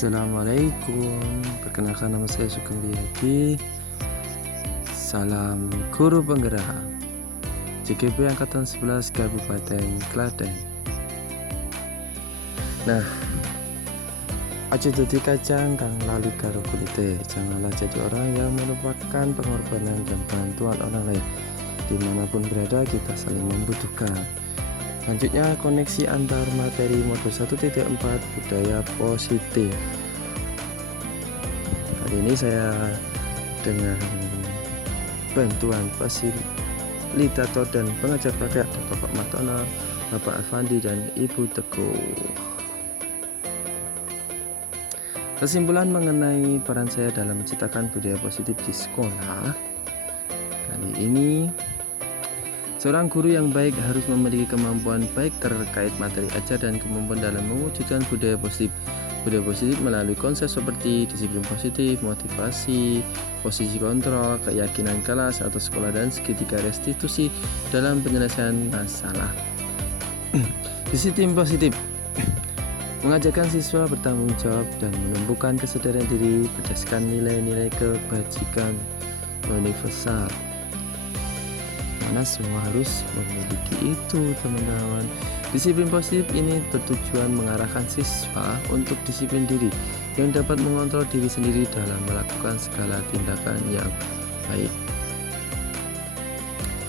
Assalamualaikum, perkenalkan nama saya Sugeng Riyadi. Salam Guru Penggerak JGP Angkatan 11 Kabupaten Klaten. Nah, aja dadi kacang kang lali karo kulite. Janganlah jadi orang yang melupakan pengorbanan dan bantuan orang lain. Dimanapun berada, kita saling membutuhkan. Selanjutnya, koneksi antar materi modul 1.4 budaya positif. Hari ini saya dengan bantuan fasilitator dan pengajar praktek Bapak Matono, Bapak Afandi, dan Ibu Teguh. Kesimpulan mengenai peran saya dalam menciptakan budaya positif di sekolah. Kali ini, seorang guru yang baik harus memiliki kemampuan baik terkait materi ajar dan kemampuan dalam mewujudkan budaya positif. Budaya positif melalui konsep seperti disiplin positif, motivasi, posisi kontrol, keyakinan kelas atau sekolah, dan segitiga restitusi dalam penyelesaian masalah. Disiplin positif mengajarkan siswa bertanggung jawab dan menumbuhkan kesadaran diri berdasarkan nilai-nilai kebajikan universal. Karena semua harus memiliki itu, teman-teman. Disiplin positif ini bertujuan mengarahkan siswa untuk disiplin diri yang dapat mengontrol diri sendiri dalam melakukan segala tindakan yang baik.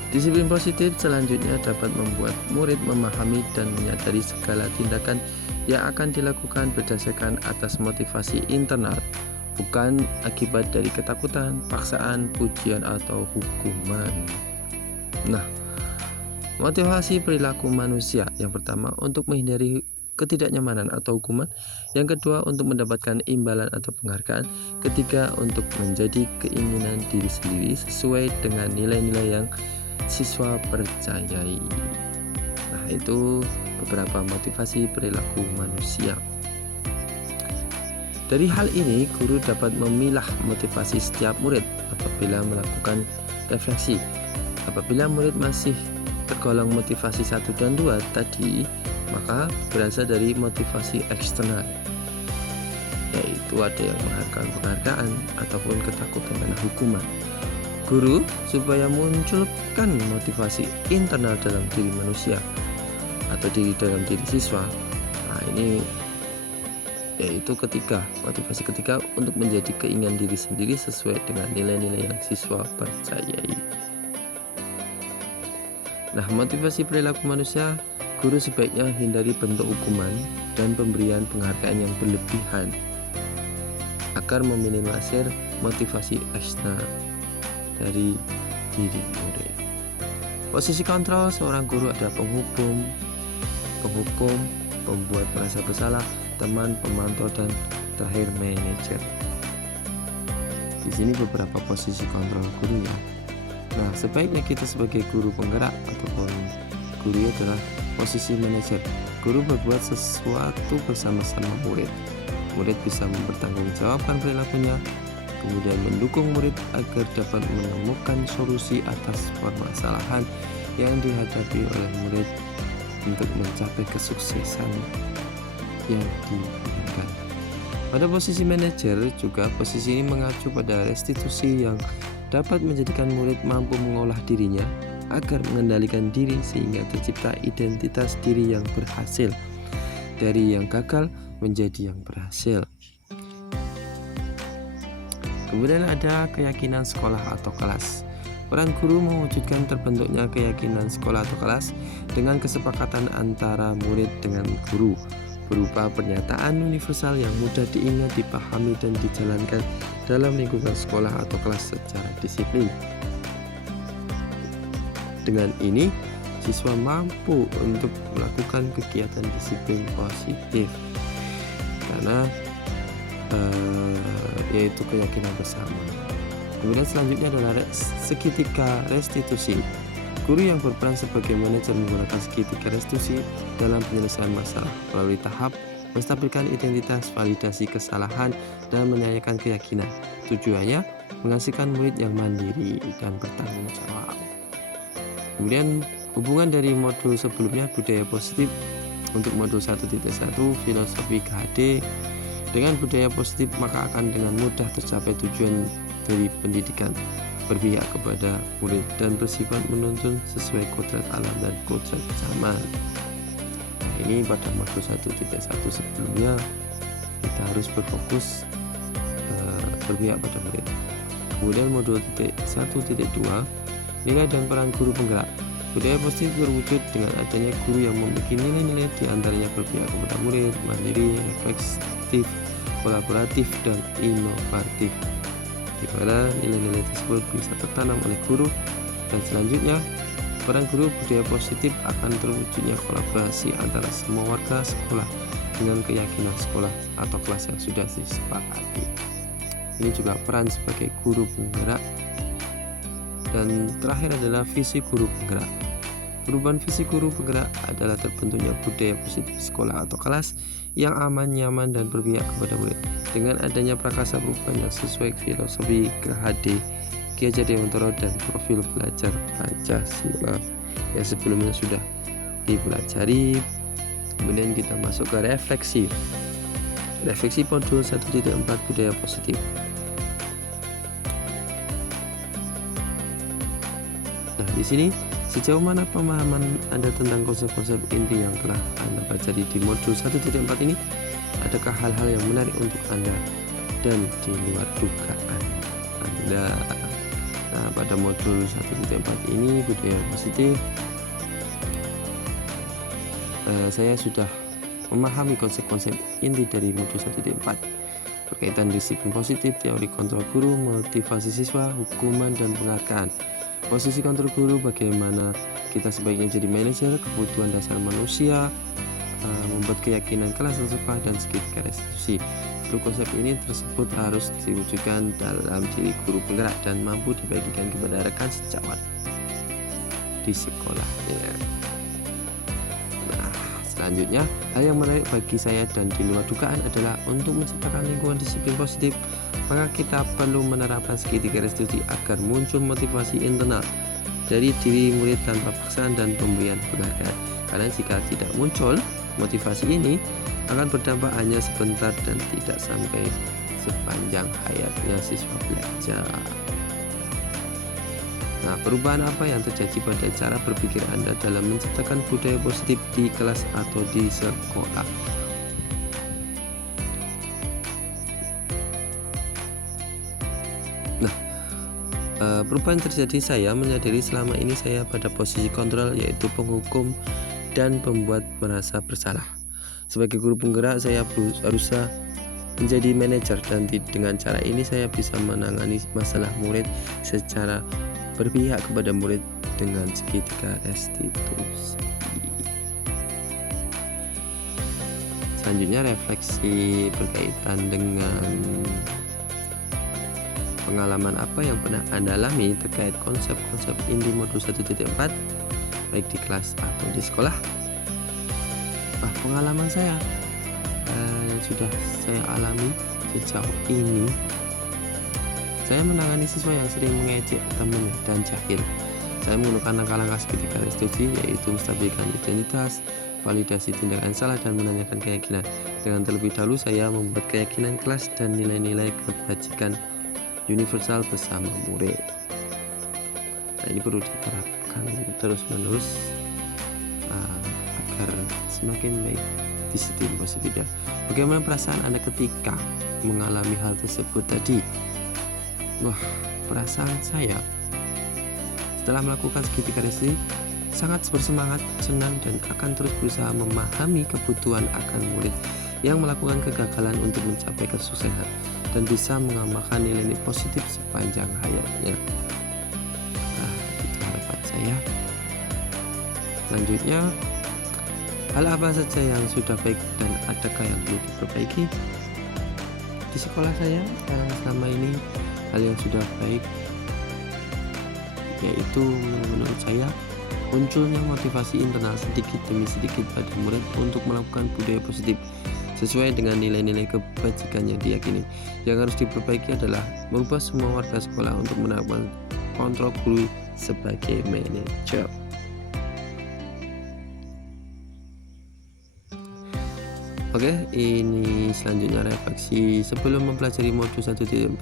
Disiplin positif selanjutnya dapat membuat murid memahami dan menyadari segala tindakan yang akan dilakukan berdasarkan atas motivasi internal, bukan akibat dari ketakutan, paksaan, pujian, atau hukuman. Nah, motivasi perilaku manusia yang pertama untuk menghindari ketidaknyamanan atau hukuman, yang kedua untuk mendapatkan imbalan atau penghargaan, ketiga untuk menjadi keinginan diri sendiri sesuai dengan nilai-nilai yang siswa percayai. Nah, itu beberapa motivasi perilaku manusia. Dari hal ini, guru dapat memilah motivasi setiap murid apabila melakukan refleksi. Apabila murid masih tergolong motivasi 1 dan 2 tadi, maka berasal dari motivasi eksternal, yaitu ada yang menghargai penghargaan ataupun ketakutan dan hukuman. Guru supaya munculkan motivasi internal dalam diri manusia atau dalam diri siswa. Nah, ini yaitu motivasi ketiga untuk menjadi keinginan diri sendiri sesuai dengan nilai-nilai yang siswa percayai. Nah, motivasi perilaku manusia, guru sebaiknya hindari bentuk hukuman dan pemberian penghargaan yang berlebihan agar meminimalisir motivasi eksternal dari diri murid. Posisi kontrol seorang guru ada penghukum, pembuat merasa bersalah, teman, pemantau, dan terakhir manajer. Di sini beberapa posisi kontrol guru ya. Nah, sebaiknya kita sebagai guru penggerak ataupun guru adalah posisi manajer. Guru berbuat sesuatu bersama-sama murid. Murid bisa mempertanggungjawabkan perilakunya, kemudian mendukung murid agar dapat menemukan solusi atas permasalahan yang dihadapi oleh murid untuk mencapai kesuksesan yang diinginkan. Pada posisi manajer juga, posisi ini mengacu pada restitusi yang dapat menjadikan murid mampu mengolah dirinya agar mengendalikan diri sehingga tercipta identitas diri yang berhasil, dari yang gagal menjadi yang berhasil. Kemudian ada keyakinan sekolah atau kelas. Peran guru mewujudkan terbentuknya keyakinan sekolah atau kelas dengan kesepakatan antara murid dengan guru, berupa pernyataan universal yang mudah diingat, dipahami, dan dijalankan dalam lingkungan sekolah atau kelas secara disiplin. Dengan ini, siswa mampu untuk melakukan kegiatan disiplin positif karena yaitu keyakinan bersama. Kemudian selanjutnya adalah segitiga restitusi. Guru yang berperan sebagai manajer menggunakan segitiga restitusi dalam penyelesaian masalah melalui tahap menstabilkan identitas, validasi kesalahan, dan menyayangkan keyakinan. Tujuannya menghasilkan murid yang mandiri dan bertanggung jawab. Kemudian hubungan dari modul sebelumnya budaya positif untuk modul 1.1 filosofi KHD Dengan budaya positif maka akan dengan mudah tercapai tujuan dari pendidikan, berpihak kepada murid dan bersifat menuntun sesuai kodrat alam dan kodrat zaman. Nah, ini pada modul 1.1 sebelumnya kita harus berfokus berpihak pada murid. Kemudian modul 1.2 nilai dan peran guru penggerak. Budaya positif terwujud dengan adanya guru yang memiliki nilai-nilai diantaranya berpihak kepada murid, mandiri, refleksif, kolaboratif, dan inovatif, di mana nilai-nilai tersebut bisa tertanam oleh guru. Dan selanjutnya, peran guru budaya positif akan terwujudnya kolaborasi antara semua warga sekolah dengan keyakinan sekolah atau kelas yang sudah disepakati. Ini juga peran sebagai guru penggerak. Dan terakhir adalah visi guru penggerak. Perubahan visi guru penggerak adalah terbentuknya budaya positif sekolah atau kelas yang aman, nyaman, dan berpihak kepada murid. Dengan adanya prakasa perubahan yang sesuai filosofi KHD, Ki Hajar Dewantara, dan profil belajar Pancasila yang sebelumnya sudah dipelajari. Kemudian kita masuk ke refleksi. Refleksi modul 1.4 budaya positif. Nah, di sini sejauh mana pemahaman Anda tentang konsep-konsep inti yang telah Anda pelajari di modul 1.4 ini? Adakah hal-hal yang menarik untuk Anda dan di luar dugaan Anda? Nah, pada modul 1.4 ini budaya positif, saya sudah memahami konsep-konsep inti dari modul 1.4 berkaitan disiplin positif, teori kontrol guru, motivasi siswa, hukuman, dan penghargaan. Posisi kontrol guru, bagaimana kita sebaiknya jadi manajer, kebutuhan dasar manusia, membuat keyakinan kelas dan sekolah, dan segitiga restitusi. Seluruh konsep ini tersebut harus diwujudkan dalam diri guru penggerak dan mampu dibagikan kepada rekan sejawat di sekolahnya. Nah, selanjutnya, hal yang menarik bagi saya dan di luar dugaan adalah untuk menciptakan lingkungan disiplin positif, maka kita perlu menerapkan segitiga restitusi agar muncul motivasi internal dari diri murid tanpa paksaan dan pemberian penghargaan. Karena jika tidak muncul, motivasi ini akan berdampak hanya sebentar dan tidak sampai sepanjang hayatnya siswa belajar. Nah, perubahan apa yang terjadi pada cara berpikir Anda dalam menciptakan budaya positif di kelas atau di sekolah? Perubahan terjadi, saya menyadari selama ini saya pada posisi kontrol, yaitu penghukum dan pembuat merasa bersalah. Sebagai guru penggerak, saya berusaha menjadi manajer, dan dengan cara ini saya bisa menangani masalah murid secara berpihak kepada murid dengan segitiga restitusi. Selanjutnya, refleksi berkaitan dengan pengalaman apa yang pernah Anda alami terkait konsep-konsep inti modul 1.4 baik di kelas atau di sekolah. Pengalaman saya yang sudah saya alami sejauh ini, saya menangani siswa yang sering mengejek teman dan jahil. Saya menggunakan langkah-langkah segitiga restitusi, yaitu menstabilkan identitas, validasi tindakan salah, dan menanyakan keyakinan. Dengan terlebih dahulu saya membuat keyakinan kelas dan nilai-nilai kebajikan universal bersama murid. Nah, ini perlu diterapkan terus-menerus agar semakin baik disiplin positif ya. Bagaimana perasaan Anda ketika mengalami hal tersebut tadi? Perasaan saya setelah melakukan segitiga restitusi sangat bersemangat, senang, dan akan terus berusaha memahami kebutuhan akan murid yang melakukan kegagalan untuk mencapai kesuksesan dan bisa mengamalkan nilai-nilai positif sepanjang hayatnya. Nah, itu harapan saya. Selanjutnya, hal apa saja yang sudah baik dan adakah yang perlu diperbaiki di sekolah saya selama ini? Hal yang sudah baik yaitu menurut saya munculnya motivasi internal sedikit demi sedikit pada murid untuk melakukan budaya positif sesuai dengan nilai-nilai kebajikan yang diyakini. Yang harus diperbaiki adalah merubah semua warga sekolah untuk menerapkan kontrol guru sebagai manajer. Oke, ini selanjutnya refleksi sebelum mempelajari modul 1.4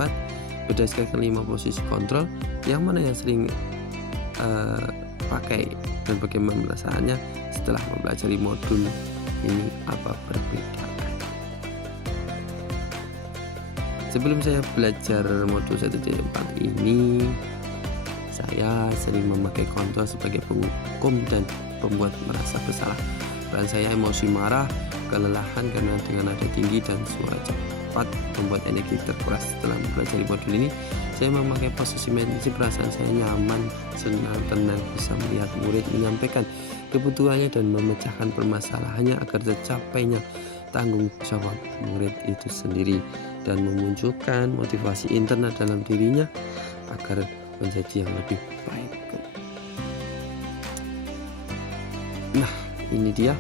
berdasarkan 5 posisi kontrol, yang mana yang sering pakai dan bagaimana perasaannya setelah mempelajari modul ini, apa perbedaan. Sebelum saya belajar modul 1.4 ini, saya sering memakai kontrol sebagai penghukum dan pembuat merasa bersalah. Dan saya emosi marah, kelelahan karena dengan nada tinggi dan suara cepat membuat energi terkuras. Setelah mempelajari modul ini, saya memakai posisi meditasi, perasaan saya nyaman, senang, tenang, bisa melihat murid menyampaikan kebutuhannya dan memecahkan permasalahannya agar tercapainya tanggung jawab murid itu sendiri, dan memunculkan motivasi internal dalam dirinya agar menjadi yang lebih baik. Nah, ini dia.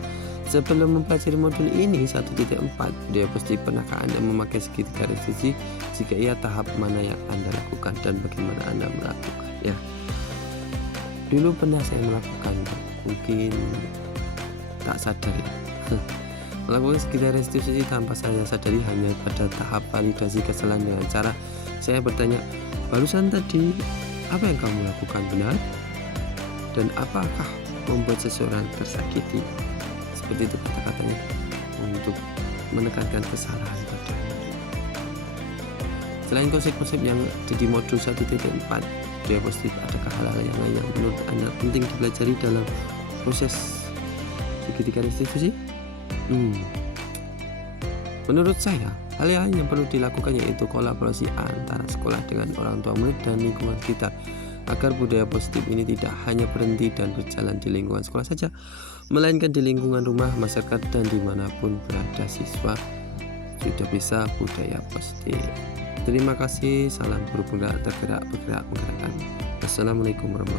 Sebelum mempelajari modul ini 1.4, dia pasti pernahkah Anda memakai segitiga restitusi? Jika iya, tahap mana yang Anda lakukan dan bagaimana Anda melakukannya? Dulu pernah saya melakukan, mungkin tak sadar ya. Melakukan segitiga restitusi tanpa saya sadari hanya pada tahap validasi kesalahan dengan cara saya bertanya, barusan tadi apa yang kamu lakukan benar? Dan apakah membuat seseorang tersakiti? Seperti itu kata-katanya, untuk menekankan kesalahan padanya. Selain konsep-konsep yang ada di modul 1.4, diapositif, adakah hal-hal yang lain yang menurut Anda penting dipelajari dalam proses segitiga restitusi? Menurut saya, hal yang lain yang perlu dilakukan yaitu kolaborasi antara sekolah dengan orang tua murid dan lingkungan sekitar, agar budaya positif ini tidak hanya berhenti dan berjalan di lingkungan sekolah saja, melainkan di lingkungan rumah, masyarakat, dan dimanapun berada siswa sudah bisa budaya positif. Terima kasih, salam guru penggerak tergerak bergerak menggerakkan. Wassalamualaikum warahmatullahi wabarakatuh.